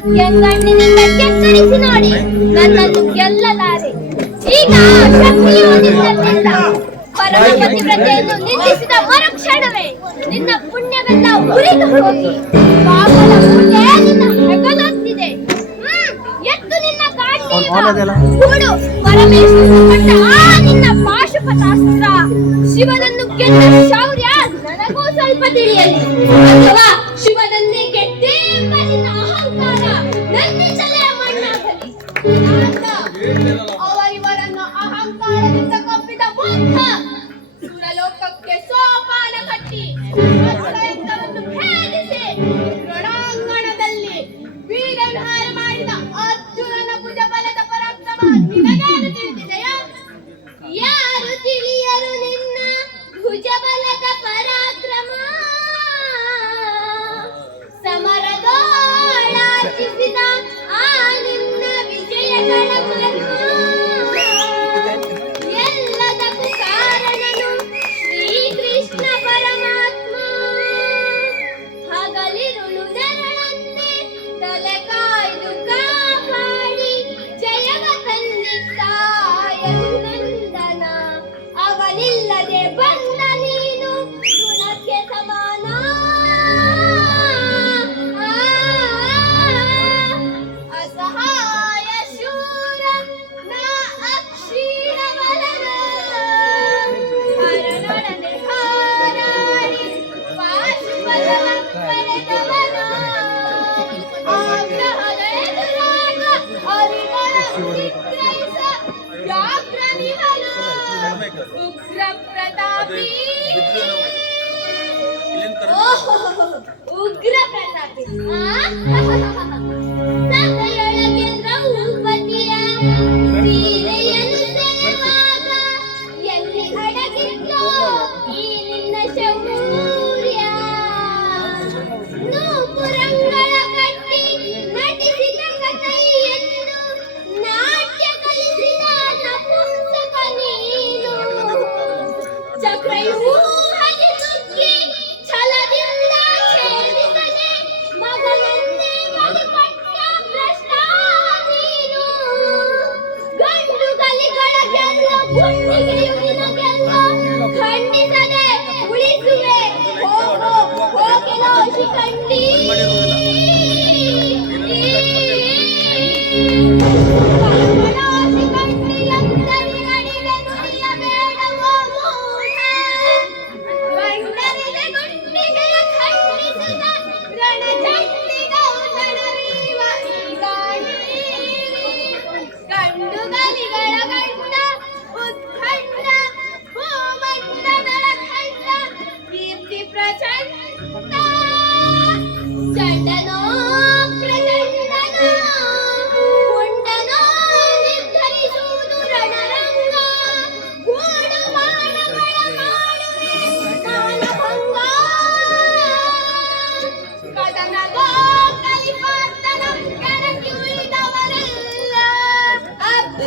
ಕಣ್ಣಿನಿಂದ ಕೆತ್ತರಿಸಿ ನೋಡಿ. ನನ್ನನ್ನು ಗೆಲ್ಲಲಾರೆ. ಈಗ ಶಕ್ತಿಯು ನಿನ್ನೆಲ್ಲಿಲ್ಲ ಪರಮಪತಿ ವ್ರತೆಯನ್ನು ನಿಂದಿಸಿದ ಮರುಕ್ಷಣವೇ. ನಿನ್ನ ಪುಣ್ಯವೆಲ್ಲ ಉರಿದು ಹೋಗಿ. ಪಾಪದ ಮುಂದೆ ನಿನ್ನ ಹೆಗಲೊತ್ತಿದೆ. ಎತ್ತು ನಿನ್ನ ಕಾಟಿ ಕೂಡು ಪರಮೇಶ್ವರ ಪಟ್ಟ ನಿನ್ನ ಪಾಶುಪತಾಸ್ತ್ರ. ಶಿವನನ್ನು ಗೆದ್ದ ಶೌರ್ಯ ನನಗೂ ಸ್ವಲ್ಪ ತಿಳಿಯಲಿ. ಅಥವಾ ಶಿವನನ್ನು Yeah. depan. ಉಗ್ರ ಪ್ರತಾಪಿ ಉಗ್ರ ಪ್ರತಾಪಿ ಸಭೆಯೊಳಗೆಂದ್ರ ಉಪತಿಯ ಸೀರೆಯ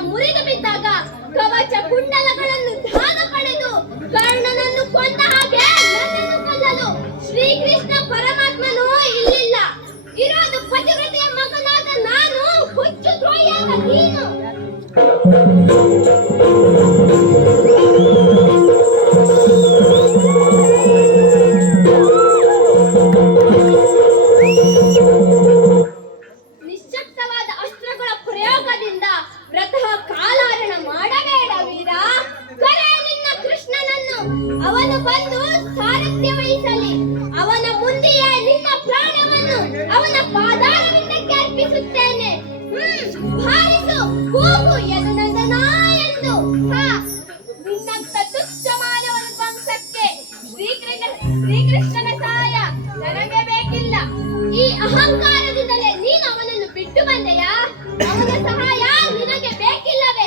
நம் ಅವನ ಸಹಾಯ ನಿನಗೆ ಬೇಕಿಲ್ಲವೇ?